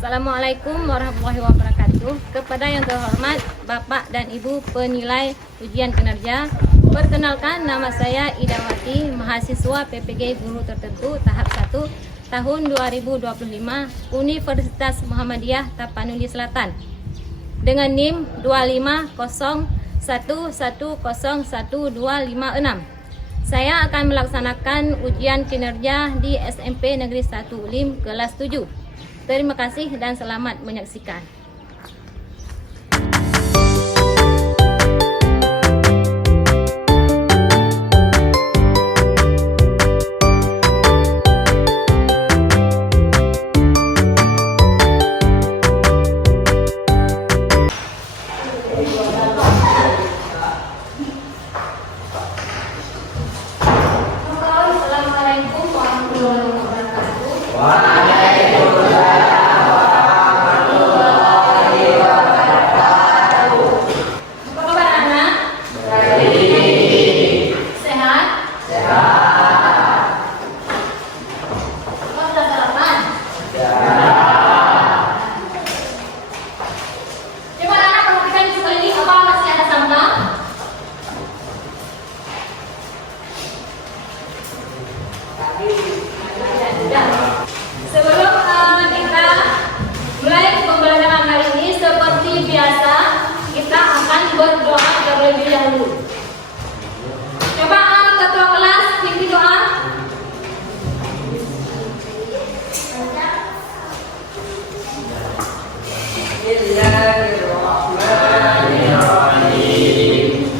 Assalamualaikum warahmatullahi wabarakatuh. Kepada yang terhormat Bapak dan Ibu penilai ujian kinerja, perkenalkan nama saya Idawati, mahasiswa PPG Guru Tertentu tahap 1 tahun 2025 Universitas Muhammadiyah Tapanuli Selatan dengan NIM 25011011256. Saya akan melaksanakan ujian kinerja di SMP Negeri 1 Ulim kelas 7. Terima kasih dan selamat menyaksikan. Assalamualaikum warahmatullahi wabarakatuh. Sebelum kita mulai pembelajaran hari ini, seperti biasa kita akan berdoa terlebih dahulu. Coba ketua kelas pimpin doa. Bismillahirrahmanirrahim.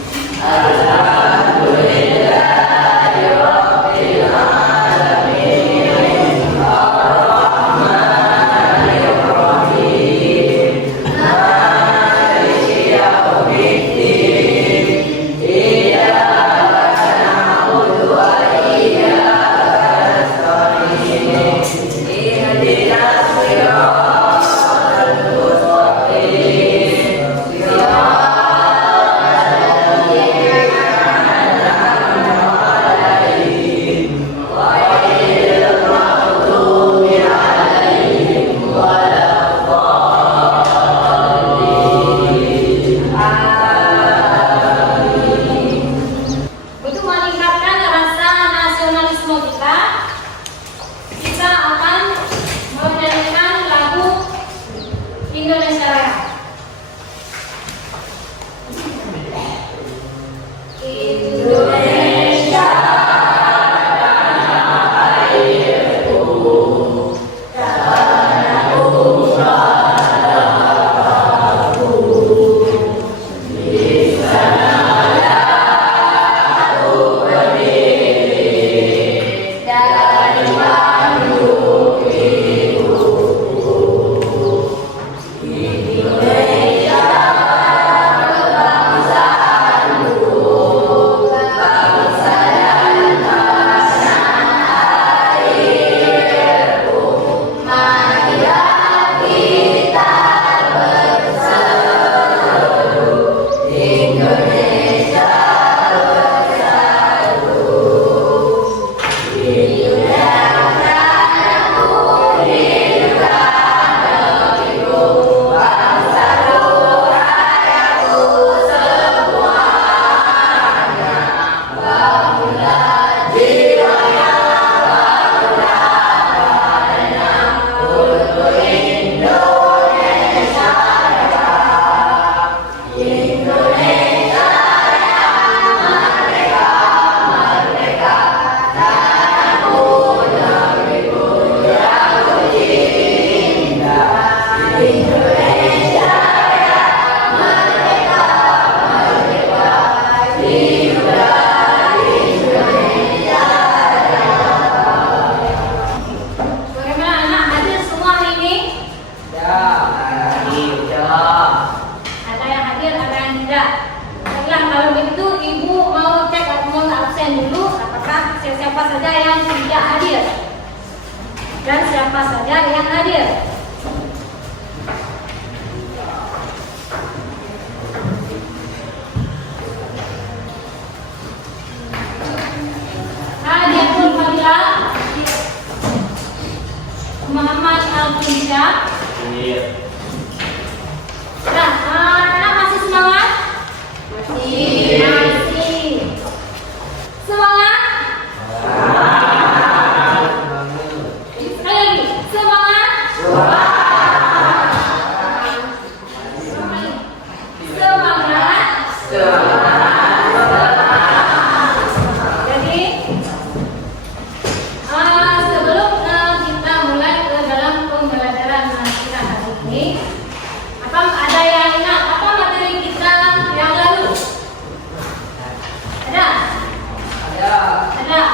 Kita akan menyanyikan lagu Indonesia Raya. Indonesia tanah airku, tanahku banggaku, di sanalah aku berdiri dari mandu ibuku. Indonesia kebangsaanku, bangsa dan tanah airku. Marilah kita berseru, Indonesia bersatu. Ada yang hadir, ada yang tidak. Baiklah, kalau begitu Ibu mau cek mau absen dulu apakah siapa saja yang tidak hadir dan siapa saja yang hadir. Hadiatul Fadilah Muhammad Al-Qinsyah, Nah, anak masih semangat? Masih. Semangat? Sekali lagi, semangat? Jadi, sebelum kita mulai ke dalam pembelajaran kita hari ini, apa ada yang ingat apa materi kita yang lalu? Ada? Ada.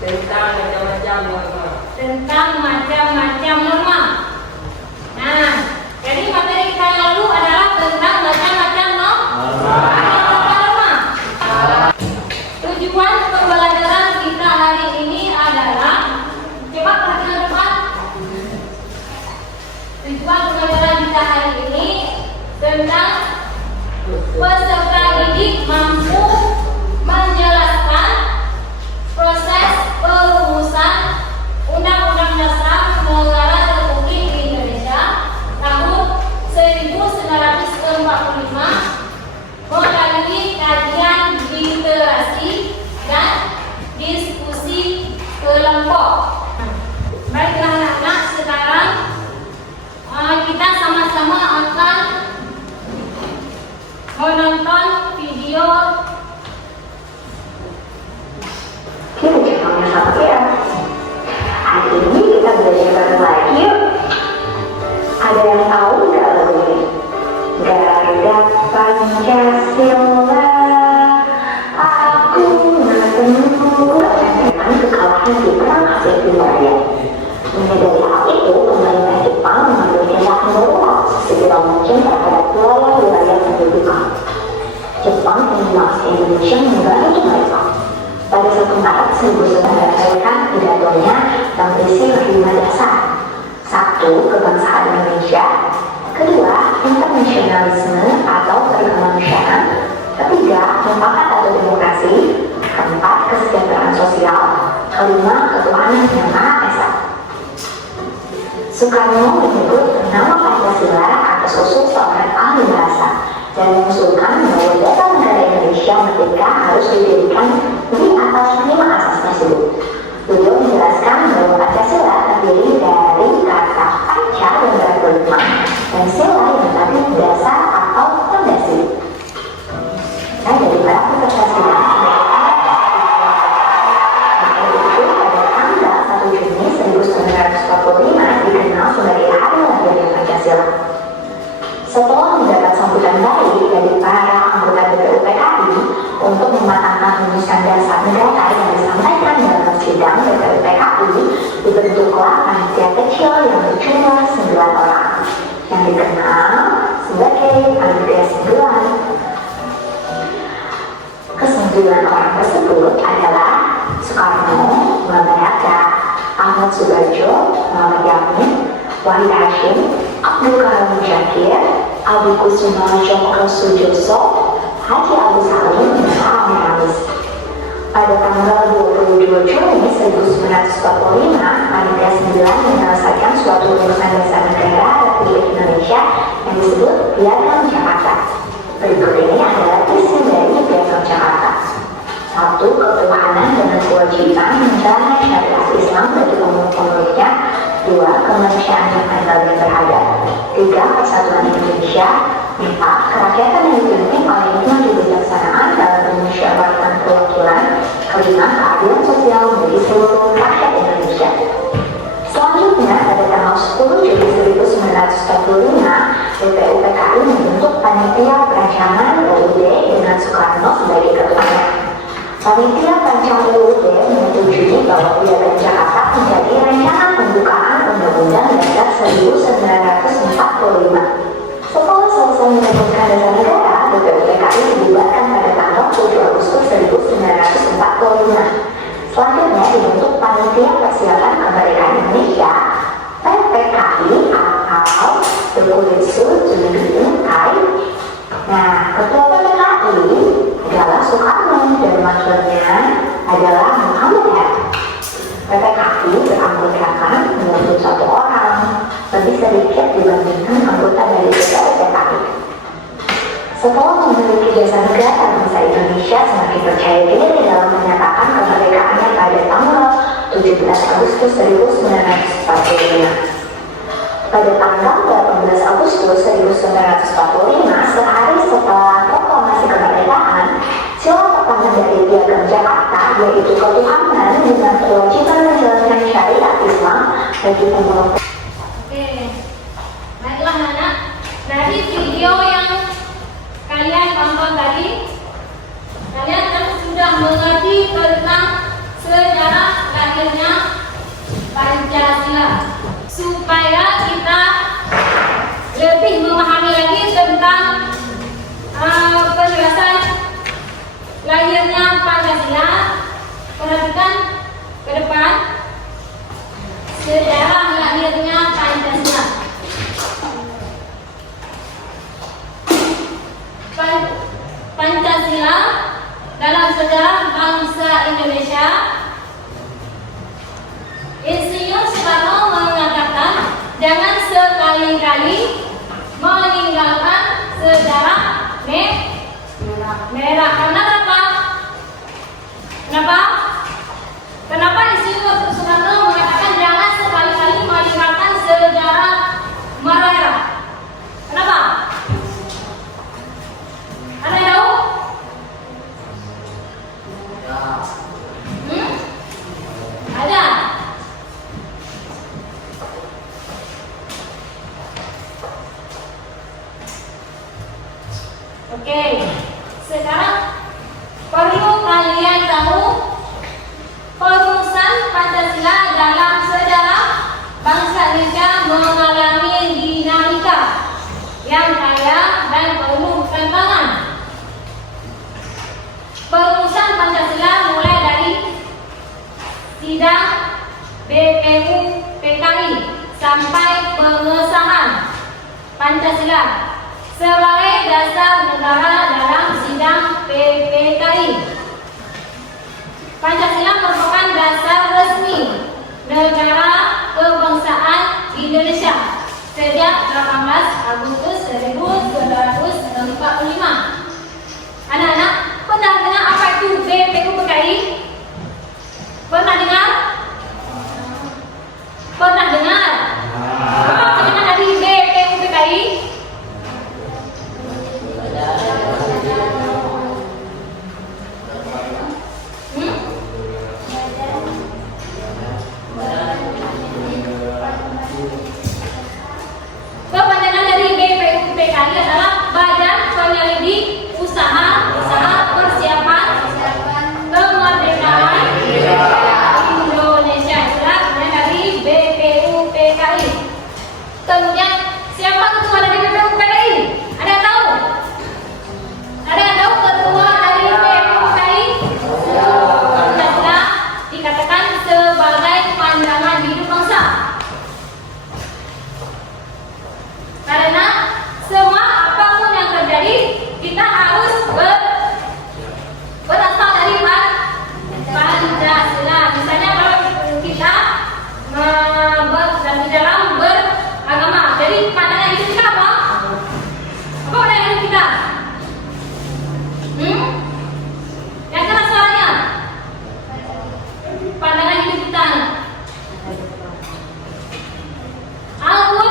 Tentang macam-macam norma. Nah, jadi materi kita yang lalu adalah tentang macam-macam norma. Tujuan pembelajaran kita hari ini adalah, coba perhatikan depan. Tujuan pembelajaran kita hari ini tentang peserta didik mampu menjelaskan proses perumusan Undang-Undang Dasar Negara Republik Indonesia tahun 1945 melalui kajian literasi dan diskusi kelompok. Baiklah anak-anak, sekarang kita sama-sama akan menonton video. Kita jempolnya satu ya. Hari ini kita belajar bareng lagi yuk. Ada yang tahu nggak lagu ini? Garuda Pancasila, aku menunggu memang kekalahan di perang Asia Timur ya. Menyadari hal itu, pemerintah Jepang mengambil tindakan darurat segera mungkin terhadap wilayah pendudukan. Jepang ingin memaksa Indonesia membantu mereka. Pada 1 Maret 1945 pidatonya yang berisi 5 dasar. 1. Kebangsaan Indonesia. 2. Internasionalisme atau perkemanusiaan. 3. Mufakat atau demokrasi. 4. Kesejahteraan sosial. 5. Ketuhanan yang Maha Esa. Soekarno menyebut nama Pancasila atas usul seorang ahli bahasa dan mengusulkan bahwa dasar negara Indonesia merdeka harus didirikan di atas 5 asas tersebut. Beliau menjelaskan bahwa Pancasila terdiri dari kata panca yang berarti 5 dan sila yang berarti dasar atau fondasi. Nah, dari para peserta sidang pada tanggal 1 Juni 1945 dikenal sebagai Hari Lahirnya Pancasila. Setelah mendapat sambutan baik dari para anggota BPUPKI untuk mematangkan rumusan dasar negara yang disampaikan dalam sidang BPUPKI, dibentuklah panitia kecil yang berjumlah 9 orang yang dikenal sebagai panitia 9. Kesembilan orang tersebut adalah Soekarno, Muhammad Hatta, Ahmad Subarjo, Muhammad Yamin, Wahid Hashim, Abdul Karim Jakir, Abu Kusuma Cokro Sujoso, Haji Abu Salim, dan Amir Amis. Pada tanggal 22 Juni 1945, panitia 9 menyelesaikan suatu rumusan dasar negara Republik Indonesia yang disebut Piagam Jakarta. Berikut ini adalah isi dari Piagam Jakarta. 1. Ketuhanan dengan kewajiban menjalani syariat Islam bagi pemeluknya. 2. Kemanusiaan yang adil dan beradab. 3. Persatuan Indonesia. 4. Kerakyatan yang dipimpin oleh hikmah kebijaksanaan dalam memusyawarahkan perwakilan. 5. Keadilan sosial bagi seluruh rakyat Indonesia. Selanjutnya, pada tanggal 10 Juli 1945, BPUPKI membentuk panitia perancangan UUD dengan Soekarno sebagai ketuanya. Panitia perancangan UUD menyetujui bahwa Piagam Jakarta menjadi rancangan pembukaan Undang-Undang Dasar 1945. Setelah selesai menyebutkan dasar negara, BPUPKI dibubarkan pada tanggal 7 Agustus 1945. Selanjutnya dibentuk Panitia Persiapan Kemerdekaan Indonesia (PPKI) atau Dokumensu Jungikai. Nah, ketua PPKI adalah Soekarno dan wakilnya adalah Muhammad Hatta. PPKI beranggotakan 21 orang, lebih sedikit dibandingkan anggota dari DPR PKI. Setelah memiliki jasa negara, bangsa Indonesia semakin percaya diri dalam menyatakan kemerdekaannya pada tanggal 17 Agustus 1945. Pada tanggal 18 Agustus 1945, sehari setelah proklamasi kemerdekaan, sila pertama dari Piagam Jakarta, yaitu ketuhanan dengan kewajiban menjalankan syariat Islam bagi pemeluk. Oke, baiklah anak, dari video yang kalian tonton tadi, kalian kan sudah mengerti tentang sejarah lahirnya Pancasila. Supaya kita lebih memahami lagi tentang penjelasan lahirnya Pancasila, perhatikan ke depan sejarah lahirnya Pancasila. Pancasila dalam sejarah bangsa Indonesia, Insinyur Soekarno mengatakan jangan sekali-kali meninggalkan sejarah merah. Karena apa? Kenapa Insinyur Soekarno mengatakan jangan sekali-kali meninggalkan sejarah merah? Kenapa? Ada yang tahu? Ada. Oke, sekarang perlu kalian tahu perumusan Pancasila dalam sejarah bangsa Indonesia mengalami dinamika yang kaya dan penuh tantangan. Perumusan Pancasila mulai dari sidang BPU PKI sampai pengesahan Pancasila sebagai dasar negara dalam sidang PPKI. Pancasila merupakan dasar resmi negara kebangsaan Indonesia sejak 18 Agustus 1945. Anak-anak, pernah dengar apa itu BPU PKI? Pernah dengar? Pernah dengar? Apa kepentingan dari BPU PKI? Kepanjangan dari BPU PKI adalah Badan Penyelidik Usaha Persiapan Kemerdekaan Indonesia. Kemudian dari BPU PKI. Kemudian siapa ketua dari BPU PKI? Ada yang tahu? Ada yang tahu ketua dari BPU PKI? Pancasila dikatakan sebagai pandangan hidup bangsa. Karena semua apapun yang terjadi, kita harus berasal dari Pancasila. Misalnya kalau kita di dalam beragama, jadi pandangan hidup kita apa? Apa pandangan hidup kita? Yang keras suaranya? Pandangan hidup kita. Kalau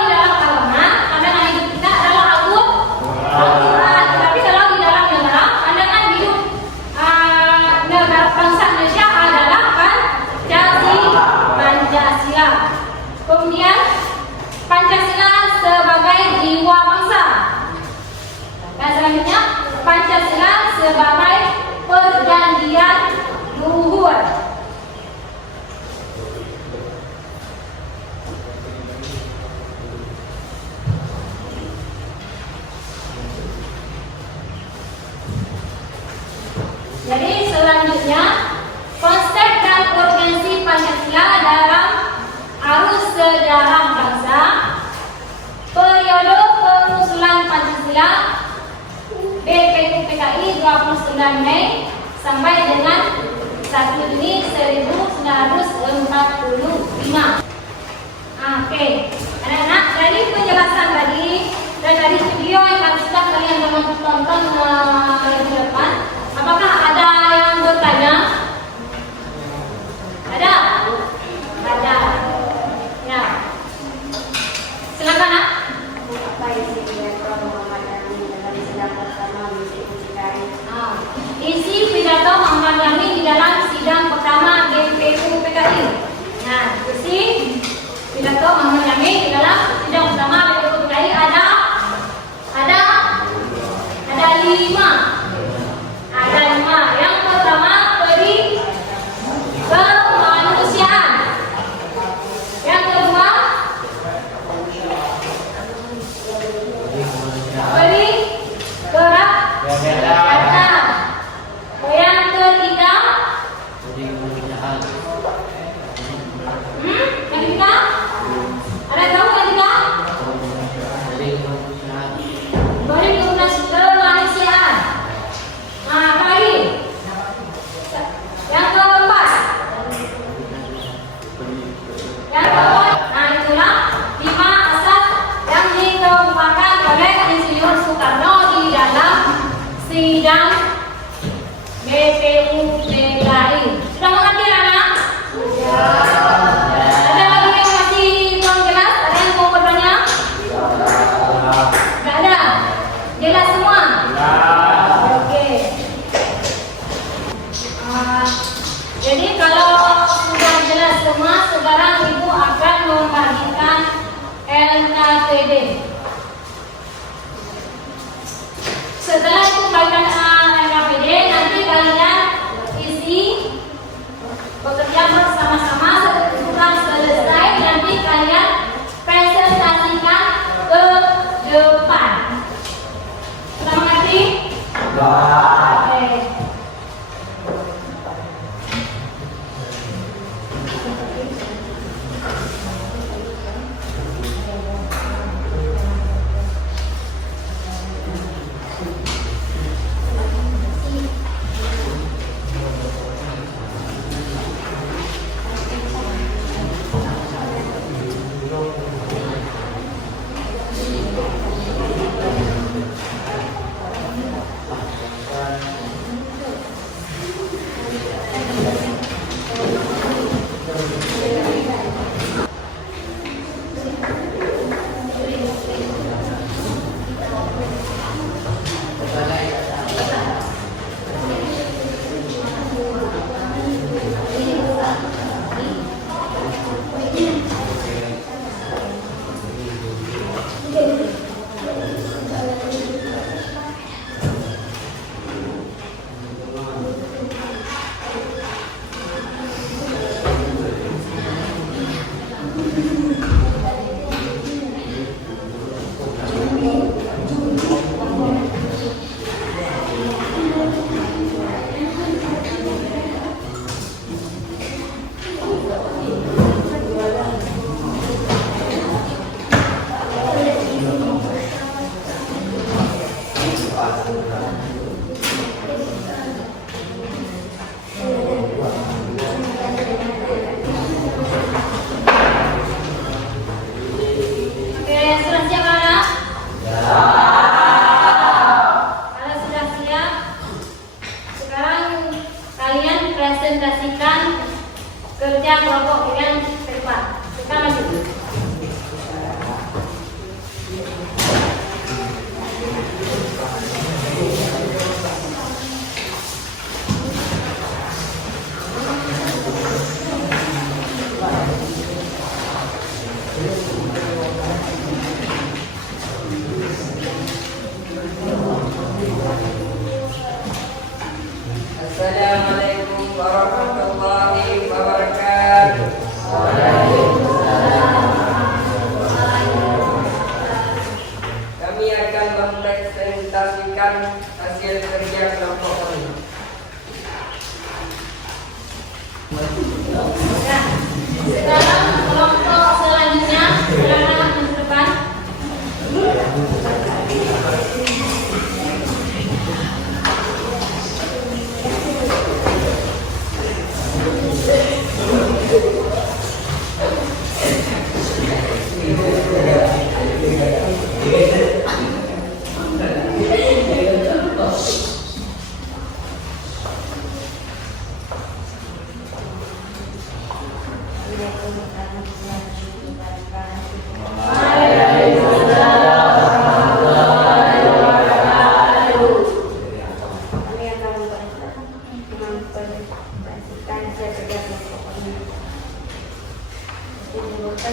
di dalam agama, pandangan hidup kita adalah Al-Quran. Tapi kalau di dalam negara, pandangan hidup negara bangsa Indonesia adalah Pancasila. Kemudian Pancasila sebagai jiwa bangsa. Dan selanjutnya Pancasila sebagai perjanjian luhur. Jadi selanjutnya konsep dan urgensi Pancasila dalam arus sejarah bangsa. Periode pengusulan Pancasila BPU PKI 29 Mei sampai dengan 1 Juni 1945. Oke, anak-anak, dari penjelasan tadi dan dari video yang sudah kalian tonton minggu depan, apakah ada yang bertanya? Ada? Ada. Ya. Silakan, Nak. Apa isi pidato Muhammad Yamin dalam sidang pertama BPUPKI? Isi pidato Muhammad Yamin di dalam sidang pertama BPUPKI. Nah, isi pidato Muhammad Yamin di dalam sidang pertama BPUPKI ada 5. Ada 5. Yang pertama beri kemanusiaan. Yang kedua beri gerak kata. Yang ketiga yang ketiga ada tahu yang ketiga beri kemanusiaan. Nah, apa lagi? Yang keempat nah itulah 5 asas yang dikemukakan oleh Insinyur Soekarno di dalam sidang BPUPKI. Sudah mengerti, anak? Ada lagi yang masih belum jelas? Ada yang mau bertanya? Tidak ada? Jelas semua? Oke. Jadi kalau sudah jelas semua, sekarang Ibu akan membagikan LKPD. Setelah itu bagikan LKPD, nanti kalian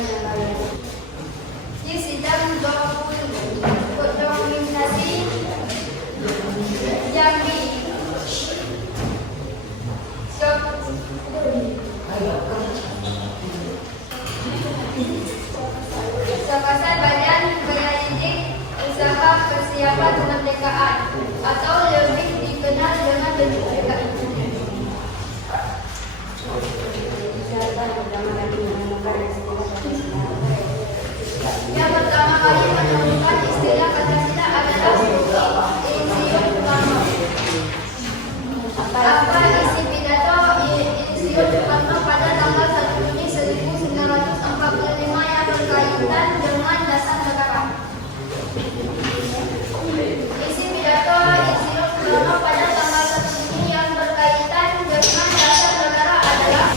yang lain. Di sidang dokumentasi Jambi. Sepasang badan penyelidik usaha persiapan kemerdekaan atau lebih dikenal dengan bentuk PKI. Yang pertama kali menemukan istilah Pancasila adalah Insinyur Soekarno. Apa isi pidato Insinyur Soekarno pada tanggal 1 Juni 1945 yang berkaitan dengan dasar negara? Isi pidato Insinyur Soekarno pada tanggal 1 Juni yang berkaitan dengan dasar negara adalah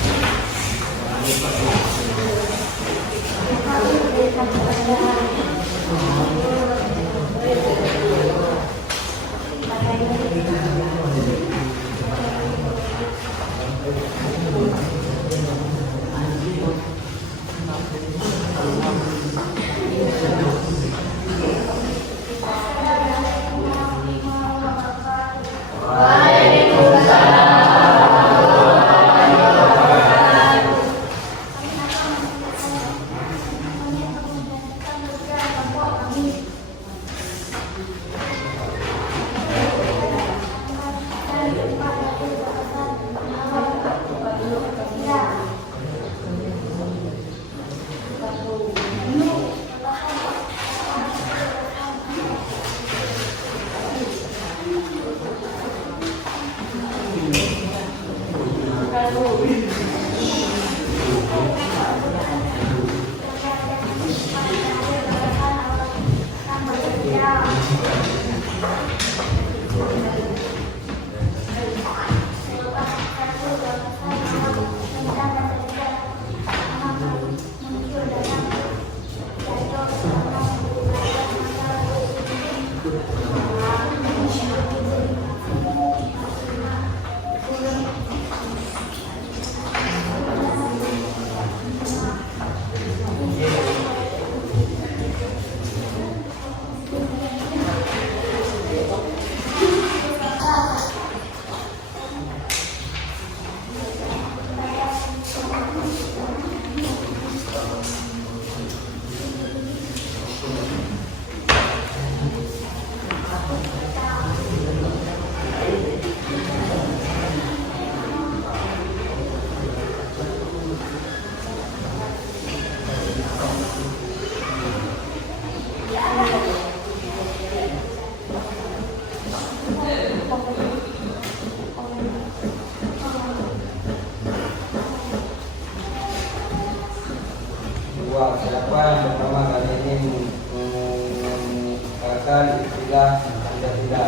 Siapa yang pertama kali ini menggunakan istilah Pancasila?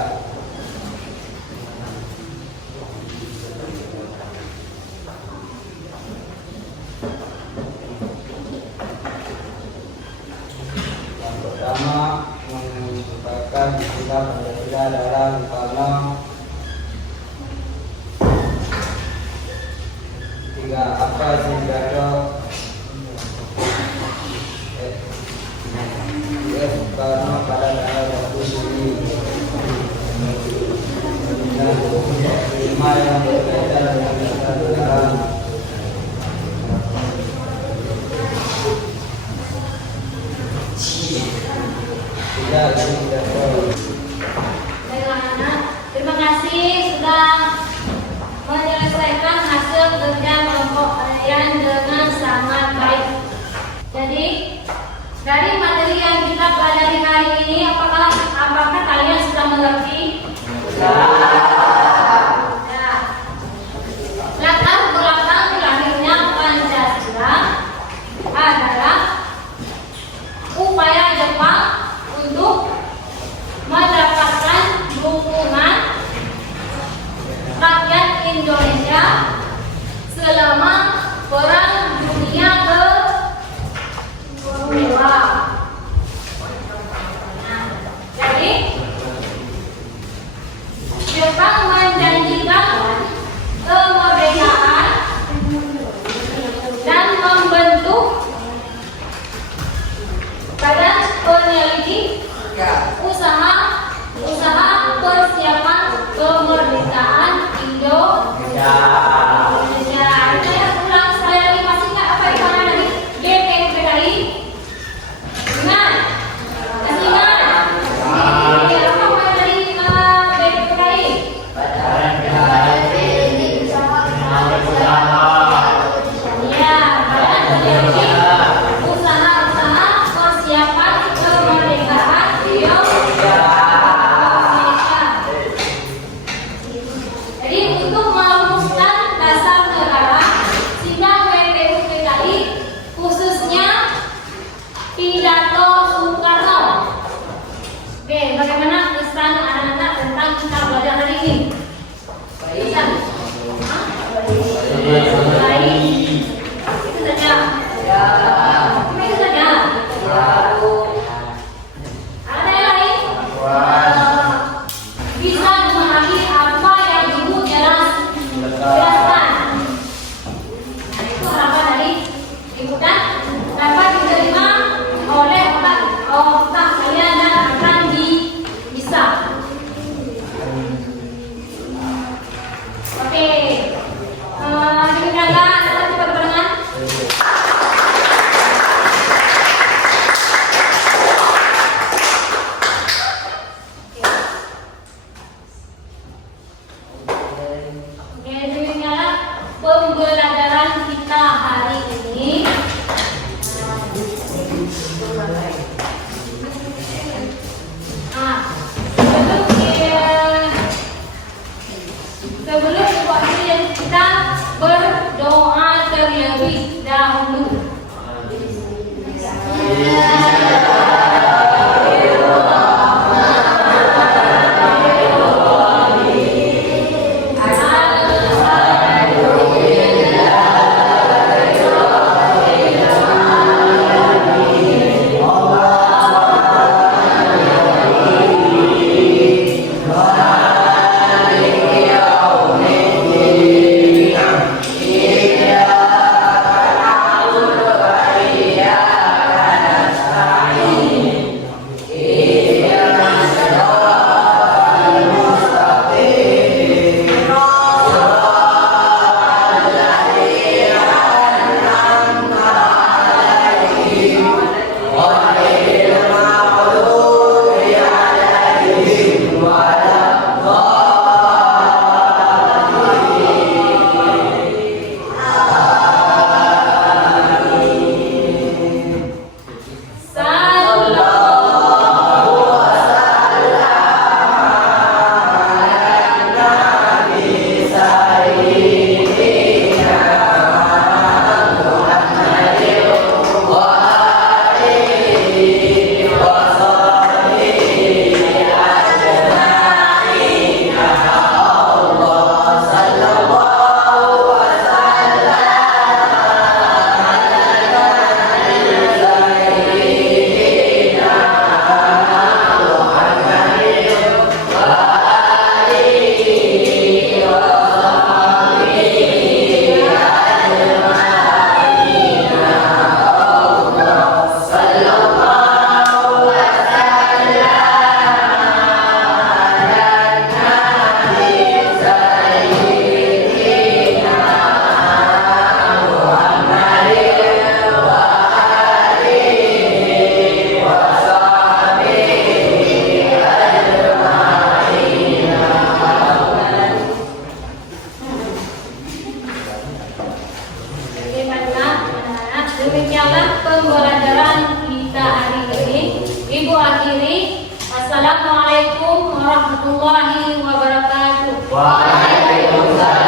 Yang pertama menggunakan istilah Pancasila adalah Soekarno. Tiga, apa isi pidato Soekarno pada tanggal 1 Juni 1945 yang berkaitan dengan dasar negara? Tidak, ini tidak boleh. Baiklah anak, terima kasih sudah menyelesaikan hasil kerja kelompok kalian dengan sangat baik. Jadi dari materi yang kita pelajari hari ini, apakah kalian sudah mengerti? Ya. Latar belakang lahirnya Pancasila adalah upaya Jepang untuk mendapatkan dukungan rakyat Indonesia selama Perang Dunia Kedua. Nah, jadi Jepang lagi? Usaha persiapan kemerdekaan Indonesia. Saya ulang sekali lagi, masih ingat apa yang mana tadi? BPPKI. Ingat? Masih ingat? Apa yang tadi BPPKI? Ya, usaha-usaha persiapan kemerdekaan Indonesia. Jadi untuk merumuskan dasar negara, sidang BPUPKI khususnya pidato Soekarno. Oke, bagaimana kesan anak-anak tentang kita belajar hari ini? Kesan? Baik. Itu saja. Cuma itu saja. Ada yang lain? Bisa memahami apa yang ibu jelaskan. Itu harapan dari ibu dan dapat diterima oleh otak kalian dan akan bisa. Oke. Demikianlah anak-anak cepat berbarengan. Oke, demikianlah pembelajaran kita hari ini. Sebelum waktu kita berdoa terlebih dahulu. Demikianlah pembelajaran kita hari ini. Ibu akhiri. Assalamualaikum warahmatullahi wabarakatuh. Waalaikumsalam.